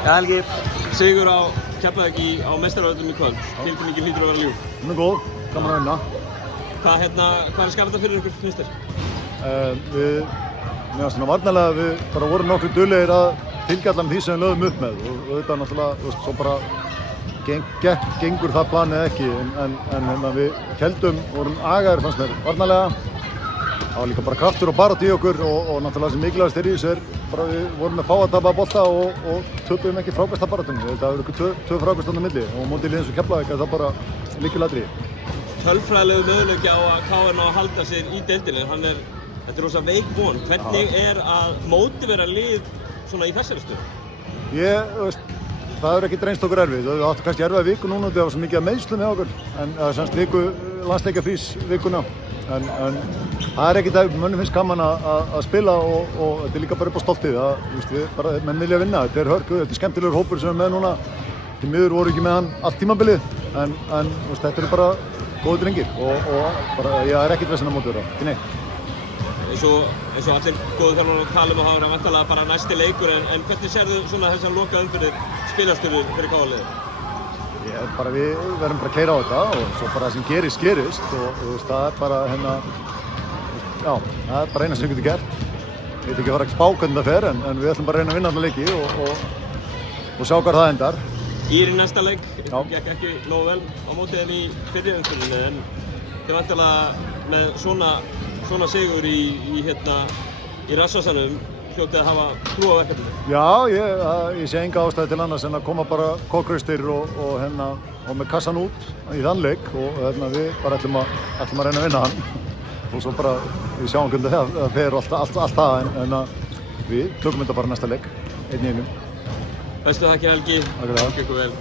Já, Helgi. Sigur á Keflavík á meistaravöllum í kvöld. Tilfinningin hlýtur að vera ljúf. Hún góð, gaman að vinna. Hvað er skapað fyrir ykkur, finnst þér? Mér finnst svona varnarlega að við bara vorum nokkuð duglegir að fylgja allan því sem við lögðum upp með og þetta náttúrulega, svo bara gengur það planið ekki en við héldum, vorum agaðir fannst mér varnarlega. Það var líka bara kraftur og baráttu í okkur og náttúrulega sem mikilvægast í þessu bara við vorum með fá að tapa bolta og töpuðum ekki frákastaparatunni. Þetta hefur ykkur tvö frákast á milli og mótið liðin sem Keflavík er það bara lykilatriði. Tölfræðilegu möguleiki á að KR ná að halda sér í deildinni, þetta er rosa veik von. Hvernig er að mótivera lið svona í þessari stöðu? Það hefur ekki reynst okkur erfið. Við áttum kannski erfiða viku núna, það var svo mikið af meiðslum hjá okkur en það er semst landsleikjafrís vikuna en það er ekkert að mönnum finnst gaman að spila og þetta er líka bara upp á stoltið menn vilja vinna, þetta er hörku, þetta er skemmtilegur hópur sem er með núna því miður voru ekki með hann allt tímabilið en þetta eru bara góði drengir og bara ég er ekkert vesinn á móti þeirra, ekki neitt. Eins og allir góðu þjálfarar að tala um að hafa væntanlega bara næsti leikur en hvernig sérðu svona þessar loka umferðir spilastörfu fyrir KR-liðið? Við verðum bara að keyra á þetta og svo bara það sem gerist og það er bara það er bara eina sem við getum gert. Ég veit ekki að fara að spá hvernig það fer en við ætlum bara að reyna að vinna alla leiki og sjá hvað það endar. Í næsta leik, gekk ekki nógu vel á móti en í fyrri umferðinni en þið væntanlega með svona sigur í rassvasanum hljótið að hafa trú á verkefninu. Já, ég sé enga ástæðu til annars en að koma bara kokhraustir og með kassan út í þann leik og við bara ætlum að reyna að vinna hann og svo bara við sjáum hvernig það fer allt það en við tökum þetta bara næsta leik, einn í einum. Bestu þakkir Helgi. Takk fyrir það. Gekk vel.